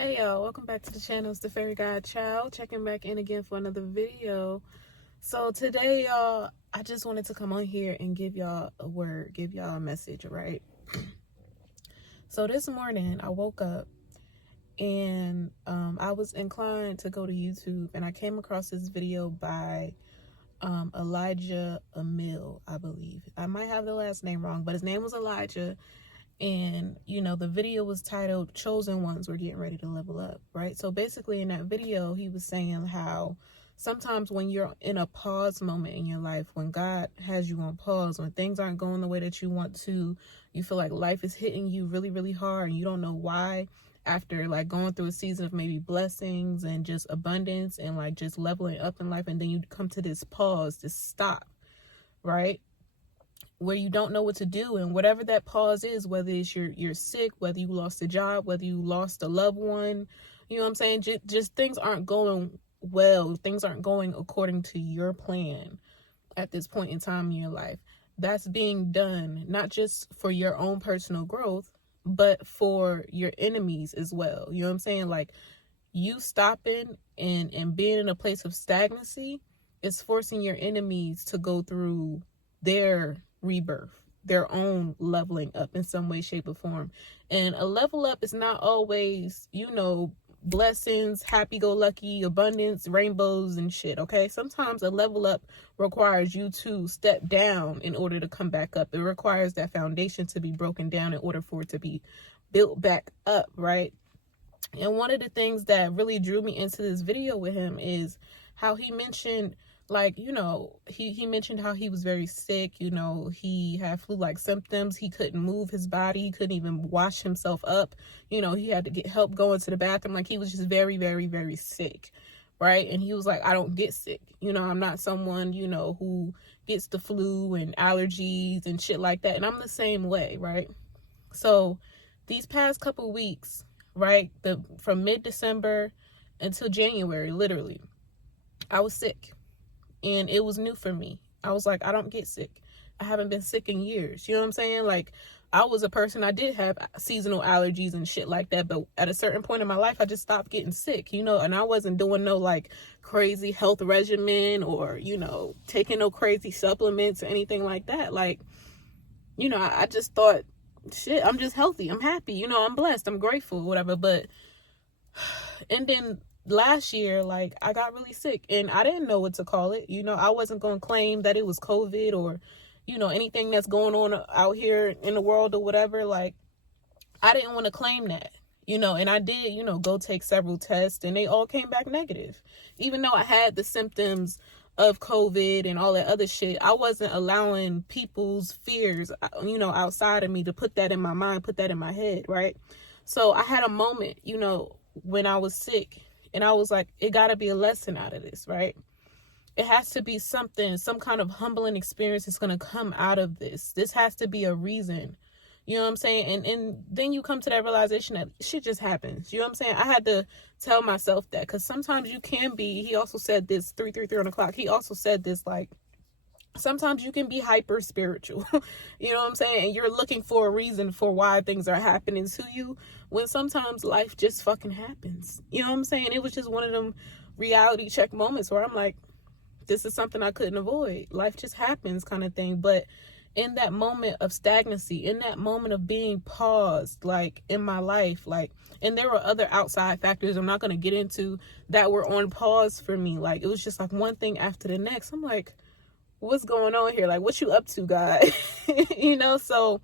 Hey y'all, welcome back to the channel. It's the Fairy Godchild, checking back in again for another video. So today, y'all, I just wanted to come on here and give y'all a word, give y'all a message, right? So this morning I woke up and I was inclined to go to YouTube, and I came across this video by Elijah Emil, I believe. I might have the last name wrong, but his name was Elijah. And the video was titled "Chosen Ones Were Getting Ready to Level Up," right? So basically in that video he was saying how sometimes when you're in a pause moment in your life, when God has you on pause, when things aren't going the way that you want to, you feel like life is hitting you really, really hard and you don't know why, after like going through a season of maybe blessings and just abundance and like just leveling up in life, and then you come to this pause, this stop, right, where you don't know what to do. And whatever that pause is, whether it's you're sick, whether you lost a job, whether you lost a loved one, you know what I'm saying, just things aren't going well, things aren't going according to your plan at this point in time in your life. That's being done not just for your own personal growth, but for your enemies as well. You know what I'm saying? Like, you stopping and being in a place of stagnancy is forcing your enemies to go through their rebirth, their own leveling up in some way, shape, or form. And a level up is not always, blessings, happy-go-lucky, abundance, rainbows, and shit, okay? Sometimes a level up requires you to step down in order to come back up. It requires that foundation to be broken down in order for it to be built back up, right? And one of the things that really drew me into this video with him is how he mentioned, he mentioned how he was very sick. He had flu-like symptoms. He couldn't move his body. He couldn't even wash himself up. He had to get help going to the bathroom. Like, he was just very, very, very sick, right? And he was like, I don't get sick. I'm not someone, who gets the flu and allergies and shit like that. And I'm the same way, right? So these past couple weeks, right, from mid-December until January, literally, I was sick, and it was new for me. I was like, I don't get sick. I haven't been sick in years. You know what I'm saying? Like, I was a person, I did have seasonal allergies and shit like that, but at a certain point in my life, I just stopped getting sick, and I wasn't doing no like crazy health regimen or, taking no crazy supplements or anything like that. Like, I just thought, shit, I'm just healthy, I'm happy, I'm blessed, I'm grateful, whatever. But and then last year, like, I got really sick and I didn't know what to call it. I wasn't going to claim that it was COVID or anything that's going on out here in the world or whatever. Like, I didn't want to claim that, and I did, go take several tests, and they all came back negative. Even though I had the symptoms of COVID and all that other shit, I wasn't allowing people's fears, outside of me, to put that in my mind, put that in my head, right? So I had a moment, when I was sick, and I was like, it gotta be a lesson out of this, right? It has to be something, some kind of humbling experience that's gonna come out of this. This has to be a reason. You know what I'm saying? And then you come to that realization that shit just happens. You know what I'm saying? I had to tell myself that, because sometimes you can be, he also said this, 333 on the clock, he also said this, like, sometimes you can be hyper spiritual. You know what I'm saying? And you're looking for a reason for why things are happening to you, when sometimes life just fucking happens. You know what I'm saying? It was just one of them reality check moments where I'm like, this is something I couldn't avoid. Life just happens, kind of thing. But in that moment of stagnancy, in that moment of being paused, like, in my life, like, and there were other outside factors I'm not going to get into that were on pause for me. Like, it was just like one thing after the next. I'm like, what's going on here? Like, what you up to, God? So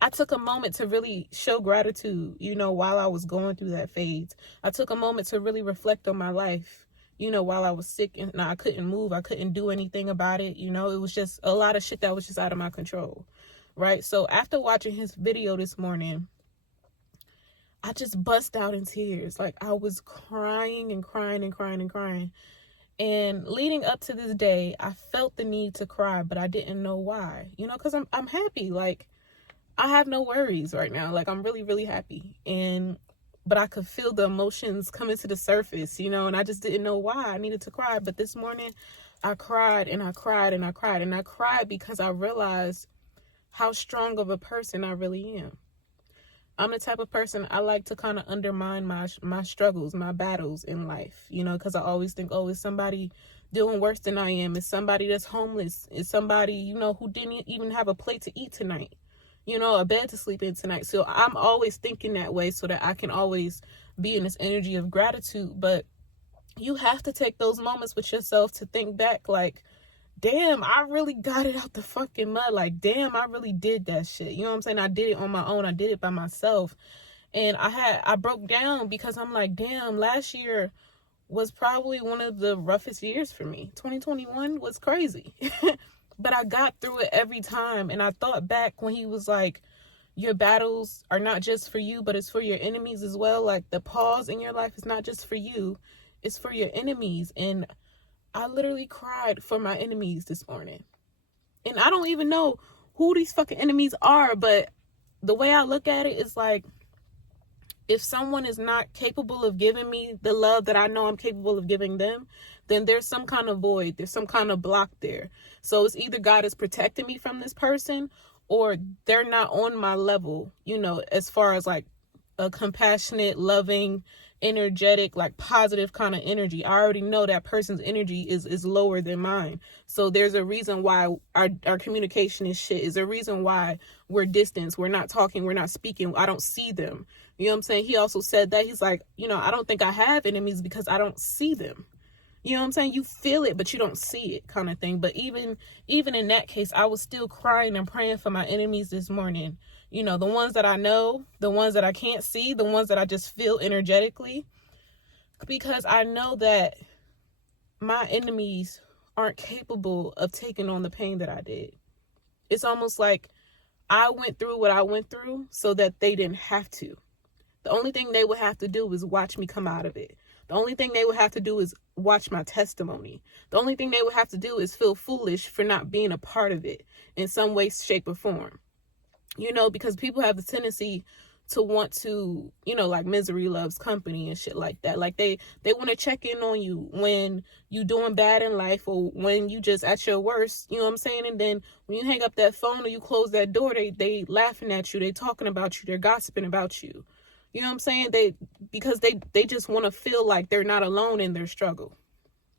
I took a moment to really show gratitude, while I was going through that phase. I took a moment to really reflect on my life, while I was sick and I couldn't move. I couldn't do anything about it. It was just a lot of shit that was just out of my control, right? So after watching his video this morning, I just bust out in tears. Like, I was crying and crying and crying and crying. And leading up to this day, I felt the need to cry, but I didn't know why, because I'm happy. Like, I have no worries right now. Like, I'm really, really happy. But I could feel the emotions coming to the surface, and I just didn't know why I needed to cry. But this morning I cried and I cried and I cried, and I cried because I realized how strong of a person I really am. I'm the type of person, I like to kind of undermine my struggles, my battles in life, you know, because I always think, oh, is somebody doing worse than I am? Is somebody that's homeless? Is somebody, you know, who didn't even have a plate to eat tonight? You know, a bed to sleep in tonight. So I'm always thinking that way so that I can always be in this energy of gratitude. But you have to take those moments with yourself to think back, like, damn, I really got it out the fucking mud. Like, damn, I really did that shit. You know what I'm saying? I did it on my own. I did it by myself. And I broke down because I'm like, damn, last year was probably one of the roughest years for me. 2021 was crazy. But I got through it every time. And I thought back when he was like, your battles are not just for you, but it's for your enemies as well. Like, the pause in your life is not just for you, it's for your enemies. And I literally cried for my enemies this morning. And I don't even know who these fucking enemies are, but the way I look at it is like, if someone is not capable of giving me the love that I know I'm capable of giving them, then there's some kind of void. There's some kind of block there. So it's either God is protecting me from this person, or they're not on my level, you know, as far as like a compassionate, loving, energetic, like positive kind of energy. I already know that person's energy is lower than mine. So there's a reason why our communication is shit. Is a reason why we're distant. We're not talking. We're not speaking. I don't see them. You know what I'm saying? He also said that. He's like, you know, I don't think I have enemies because I don't see them. You know what I'm saying? You feel it, but you don't see it, kind of thing. But even in that case, I was still crying and praying for my enemies this morning. You know, the ones that I know, the ones that I can't see, the ones that I just feel energetically. Because I know that my enemies aren't capable of taking on the pain that I did. It's almost like I went through what I went through so that they didn't have to. The only thing they would have to do is watch me come out of it. The only thing they would have to do is watch my testimony. The only thing they would have to do is feel foolish for not being a part of it in some way, shape, or form. You know, because people have the tendency to want to, you know, like misery loves company and shit like that. Like they want to check in on you when you doing bad in life or when you just at your worst, you know what I'm saying? And then when you hang up that phone or you close that door, they laughing at you, they talking about you, they're gossiping about you. You know what I'm saying? Because they just want to feel like they're not alone in their struggle.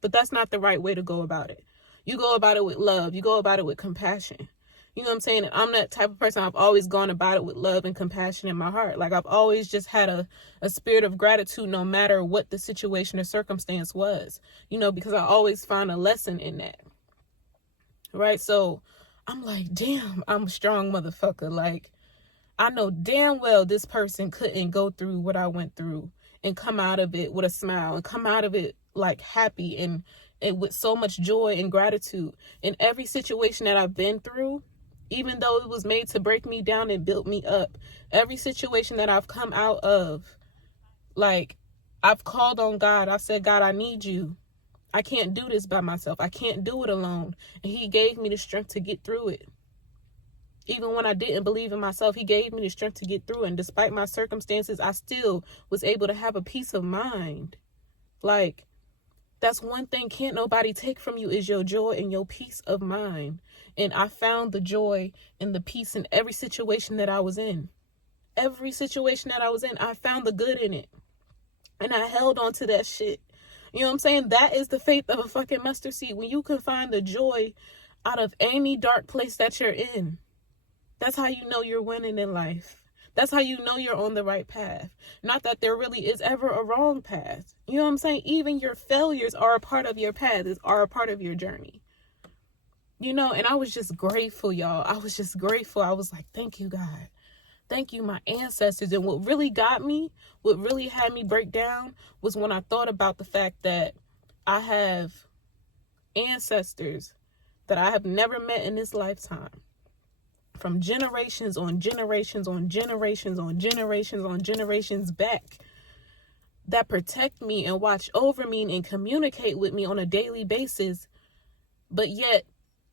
But that's not the right way to go about it. You go about it with love. You go about it with compassion. You know what I'm saying? And I'm that type of person. I've always gone about it with love and compassion in my heart. Like, I've always just had a spirit of gratitude no matter what the situation or circumstance was. You know, because I always find a lesson in that. Right? So I'm like, damn, I'm a strong motherfucker. Like, I know damn well this person couldn't go through what I went through and come out of it with a smile and come out of it like happy and with so much joy and gratitude. In every situation that I've been through, even though it was made to break me down and build me up, every situation that I've come out of, like, I've called on God. I've said, God, I need you. I can't do this by myself. I can't do it alone. And he gave me the strength to get through it. Even when I didn't believe in myself, he gave me the strength to get through it. And despite my circumstances, I still was able to have a peace of mind. Like, that's one thing can't nobody take from you is your joy and your peace of mind. And I found the joy and the peace in every situation that I was in. Every situation that I was in, I found the good in it. And I held on to that shit. You know what I'm saying? That is the faith of a fucking mustard seed. When you can find the joy out of any dark place that you're in. That's how you know you're winning in life. That's how you know you're on the right path. Not that there really is ever a wrong path. You know what I'm saying? Even your failures are a part of your path, are a part of your journey. You know, and I was just grateful, y'all. I was just grateful. I was like, thank you, God. Thank you, my ancestors. And what really got me, what really had me break down was when I thought about the fact that I have ancestors that I have never met in this lifetime. From generations on generations on generations on generations on generations back that protect me and watch over me and communicate with me on a daily basis. But yet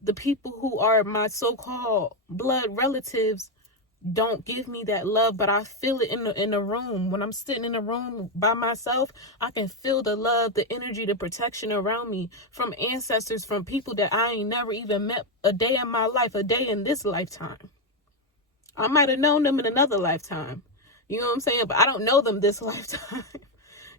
the people who are my so-called blood relatives don't give me that love, but I feel it in the room. When I'm sitting in a room by myself, I can feel the love, the energy, the protection around me from ancestors, from people that I ain't never even met a day in my life, a day in this lifetime. I might have known them in another lifetime. You know what I'm saying? But I don't know them this lifetime.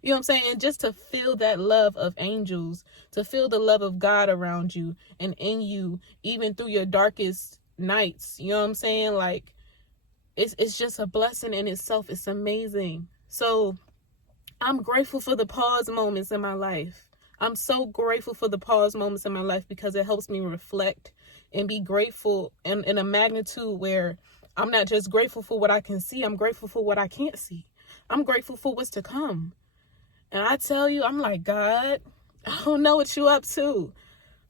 You know what I'm saying? And just to feel that love of angels, to feel the love of God around you and in you, even through your darkest nights. You know what I'm saying? Like, it's just a blessing in itself. It's amazing. So I'm grateful for the pause moments in my life. I'm so grateful for the pause moments in my life because it helps me reflect and be grateful in a magnitude where I'm not just grateful for what I can see. I'm grateful for what I can't see. I'm grateful for what's to come. And I tell you, I'm like, God, I don't know what you up to,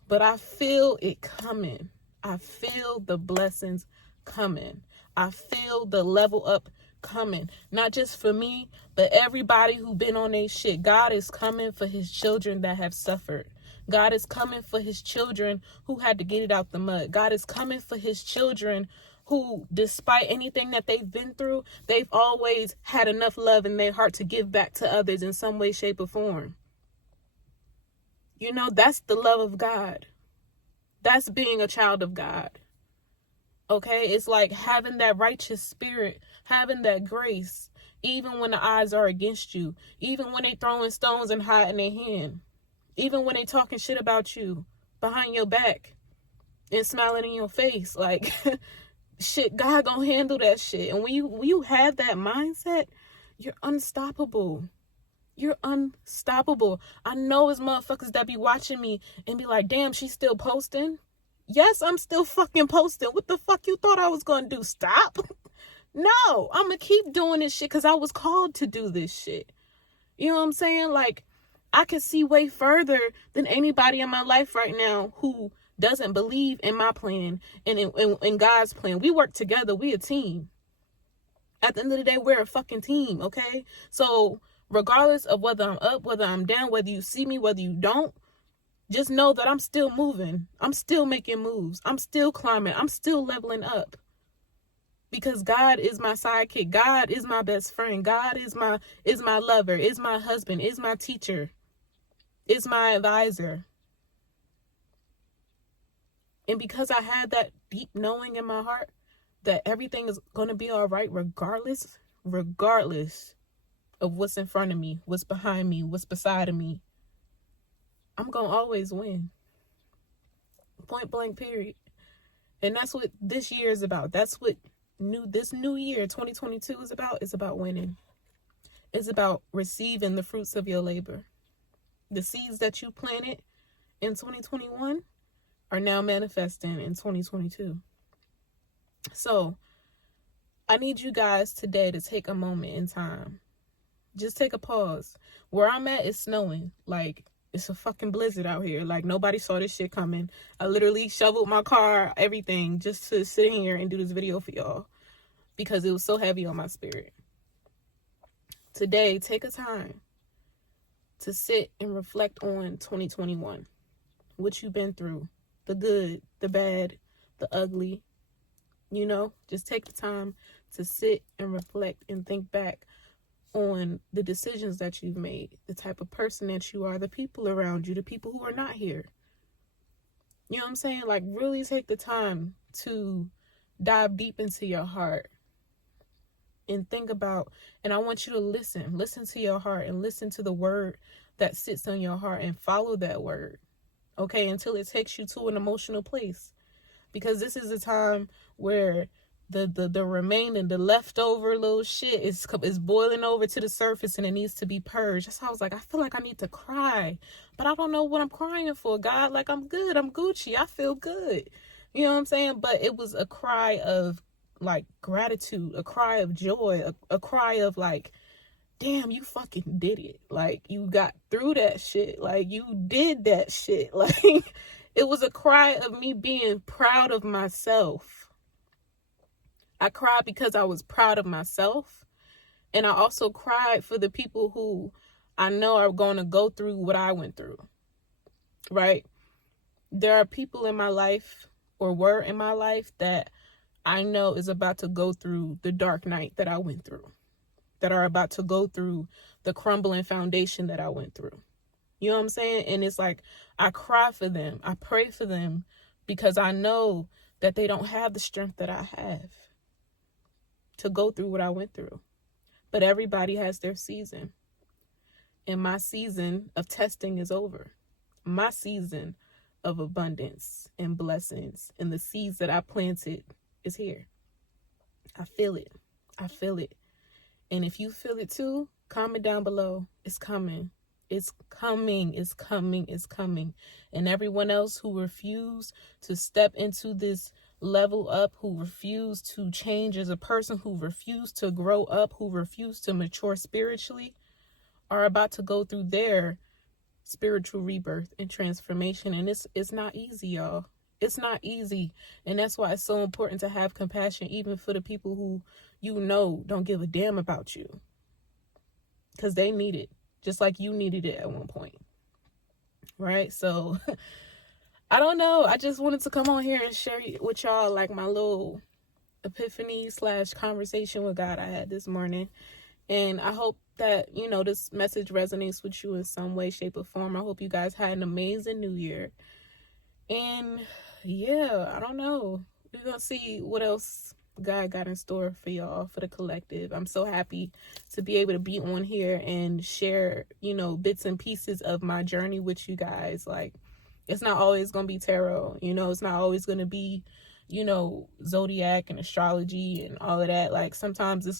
but I feel it coming. I feel the blessings coming. I feel the level up coming. Not just for me, but everybody who been on their shit. God is coming for his children that have suffered. God is coming for his children who had to get it out the mud. God is coming for his children who, despite anything that they've been through, they've always had enough love in their heart to give back to others in some way, shape, or form. You know, that's the love of God. That's being a child of God. Okay? It's like having that righteous spirit, having that grace, even when the odds are against you, even when they throwing stones and hiding their hand, even when they talking shit about you behind your back and smiling in your face. Like, shit, God gonna handle that shit. And when you have that mindset, you're unstoppable. You're unstoppable. I know it's motherfuckers that be watching me and be like, damn, she's still posting. Yes, I'm still fucking posting. What the fuck you thought I was gonna do? Stop? No, I'm gonna keep doing this shit because I was called to do this shit. You know what I'm saying? Like, I can see way further than anybody in my life right now who doesn't believe in my plan and in God's plan. We work together. We a team. At the end of the day, we're a fucking team, okay? So regardless of whether I'm up, whether I'm down, whether you see me, whether you don't, just know that I'm still moving. I'm still making moves. I'm still climbing. I'm still leveling up. Because God is my sidekick. God is my best friend. God is my lover, is my husband, is my teacher, is my advisor. And because I had that deep knowing in my heart that everything is going to be all right regardless of what's in front of me, what's behind me, what's beside of me, I'm going to always win. Point blank, period. And that's what this year is about. That's what this new year, 2022, is about. It's about winning. It's about receiving the fruits of your labor. The seeds that you planted in 2021 are now manifesting in 2022. So I need you guys today to take a moment in time. Just take a pause. Where I'm at, it's snowing. Like, it's a fucking blizzard out here. Like, nobody saw this shit coming. I literally shoveled my car, everything, just to sit in here and do this video for y'all because it was so heavy on my spirit. Today, take a time to sit and reflect on 2021. What you've been through. The good, the bad, the ugly. You know, just take the time to sit and reflect and think back on the decisions that you've made, the type of person that you are, the people around you, the people who are not here. You know what I'm saying? Like, really take the time to dive deep into your heart and think about, and I want you to listen to your heart and listen to the word that sits on your heart and follow that word, okay, until it takes you to an emotional place. Because this is a time where the remaining, the leftover little shit is boiling over to the surface and it needs to be purged. That's how I was like, I feel like I need to cry, but I don't know what I'm crying for, God. Like, I'm good. I'm Gucci. I feel good. You know what I'm saying? But it was a cry of, like, gratitude, a cry of joy, a cry of, like, damn, you fucking did it. Like, you got through that shit. Like, you did that shit. Like, it was a cry of me being proud of myself. I cried because I was proud of myself. And I also cried for the people who I know are going to go through what I went through. Right? There are people in my life, or were in my life, that I know is about to go through the dark night that I went through. That are about to go through the crumbling foundation that I went through. You know what I'm saying? And it's like, I cry for them. I pray for them because I know that they don't have the strength that I have to go through what I went through. But everybody has their season. And my season of testing is over. My season of abundance and blessings and the seeds that I planted is here. I feel it. I feel it. And if you feel it too, comment down below. It's coming. It's coming. It's coming. It's coming. And everyone else who refused to step into this level up, who refused to change as a person, who refused to grow up, who refused to mature spiritually, are about to go through their spiritual rebirth and transformation. And it's not easy, y'all. It's not easy. And that's why it's so important to have compassion, even for the people who don't give a damn about you. Because they need it, just like you needed it at one point. Right? So, I don't know. I just wanted to come on here and share with y'all like my little epiphany / conversation with God I had this morning. And I hope that, this message resonates with you in some way, shape, or form. I hope you guys had an amazing new year. And yeah, I don't know. We're going to see what else God got in store for y'all, for the collective. I'm so happy to be able to be on here and share, bits and pieces of my journey with you guys. Like, it's not always going to be tarot, it's not always going to be, zodiac and astrology and all of that. Like, sometimes I'm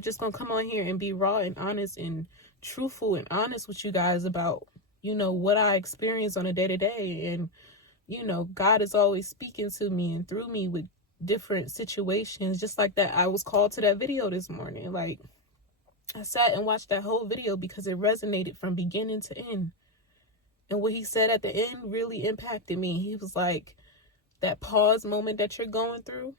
just going to come on here and be raw and honest and truthful and honest with you guys about, what I experience on a day-to-day. And, God is always speaking to me and through me with different situations, just like that. I was called to that video this morning. Like, I sat and watched that whole video because it resonated from beginning to end. And what he said at the end really impacted me. He was like, that pause moment that you're going through,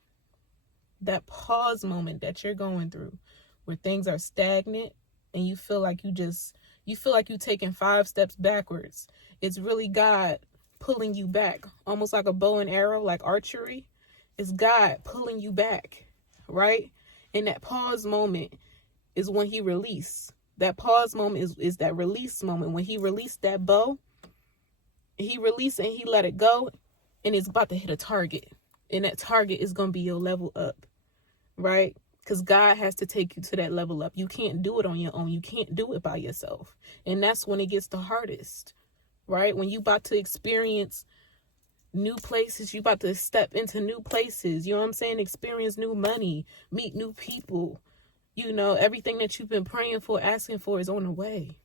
where things are stagnant and you feel like you're taking 5 steps backwards. It's really God pulling you back, almost like a bow and arrow, like archery. It's God pulling you back, right? And that pause moment is when he released. That pause moment is that release moment. When he released that bow, he released and he let it go, and it's about to hit a target. And that target is going to be your level up, right? Because God has to take you to that level up. You can't do it on your own. You can't do it by yourself. And that's when it gets the hardest, right? When you about to experience new places, you about to step into new places, you know what I'm saying? Experience new money, meet new people, everything that you've been praying for, asking for is on the way.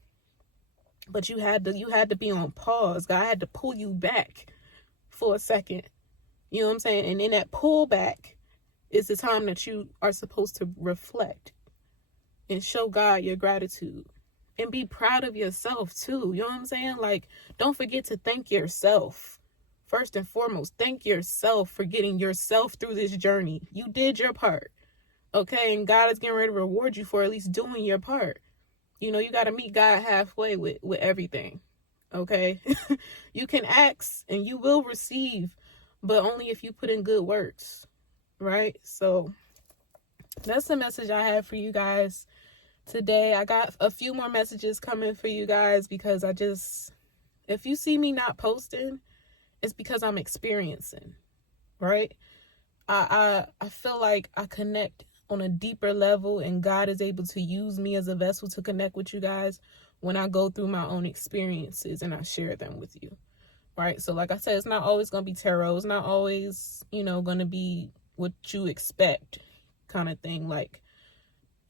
But you had to be on pause. God had to pull you back for a second. You know what I'm saying? And in that pullback is the time that you are supposed to reflect and show God your gratitude and be proud of yourself too. You know what I'm saying? Like, don't forget to thank yourself. First and foremost, thank yourself for getting yourself through this journey. You did your part. Okay? And God is getting ready to reward you for at least doing your part. You got to meet God halfway with everything. Okay? You can ask and you will receive, but only if you put in good works. Right? So that's the message I have for you guys today. I got a few more messages coming for you guys because if you see me not posting, it's because I'm experiencing, right? I feel like I connect on a deeper level, and God is able to use me as a vessel to connect with you guys when I go through my own experiences and I share them with you, right? So like I said, it's not always going to be tarot. It's not always, going to be what you expect kind of thing. Like,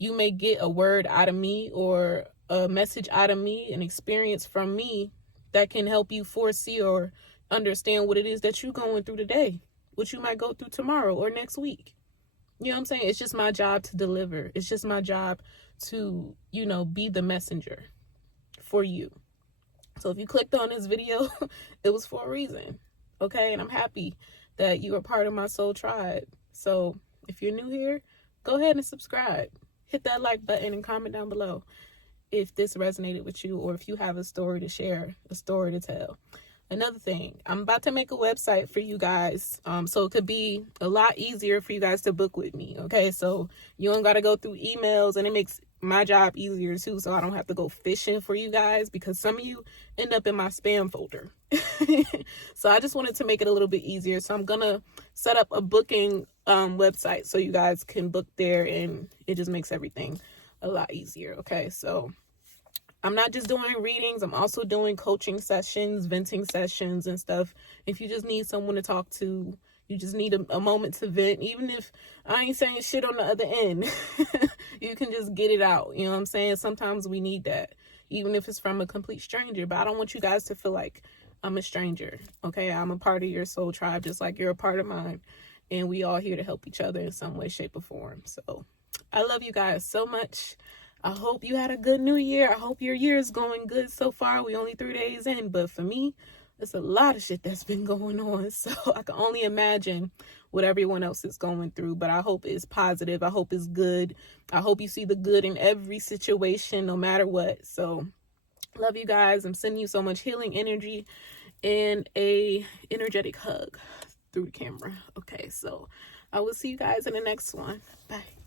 you may get a word out of me or a message out of me, an experience from me that can help you foresee or understand what it is that you're going through today, what you might go through tomorrow or next week. You know what I'm saying? It's just my job to deliver. It's just my job to, be the messenger for you. So if you clicked on this video, it was for a reason. Okay? And I'm happy that you are part of my soul tribe. So if you're new here, go ahead and subscribe. Hit that like button and comment down below if this resonated with you, or if you have a story to share, a story to tell. Another thing, I'm about to make a website for you guys, so it could be a lot easier for you guys to book with me, okay? So you don't got to go through emails, and it makes my job easier too, so I don't have to go fishing for you guys, because some of you end up in my spam folder. So I just wanted to make it a little bit easier, so I'm going to set up a booking website so you guys can book there, and it just makes everything a lot easier. Okay, so I'm not just doing readings, I'm also doing coaching sessions, venting sessions and stuff. If you just need someone to talk to, you just need a moment to vent, even if I ain't saying shit on the other end, you can just get it out. You know what I'm saying? Sometimes we need that, even if it's from a complete stranger. But I don't want you guys to feel like I'm a stranger. Okay, I'm a part of your soul tribe, just like you're a part of mine. And we all here to help each other in some way, shape, or form. So I love you guys so much. I hope you had a good new year. I hope your year is going good so far. We only 3 days in, but for me, there's a lot of shit that's been going on. So I can only imagine what everyone else is going through, but I hope it's positive. I hope it's good. I hope you see the good in every situation, no matter what. So love you guys. I'm sending you so much healing energy and a energetic hug through the camera. Okay, so I will see you guys in the next one. Bye.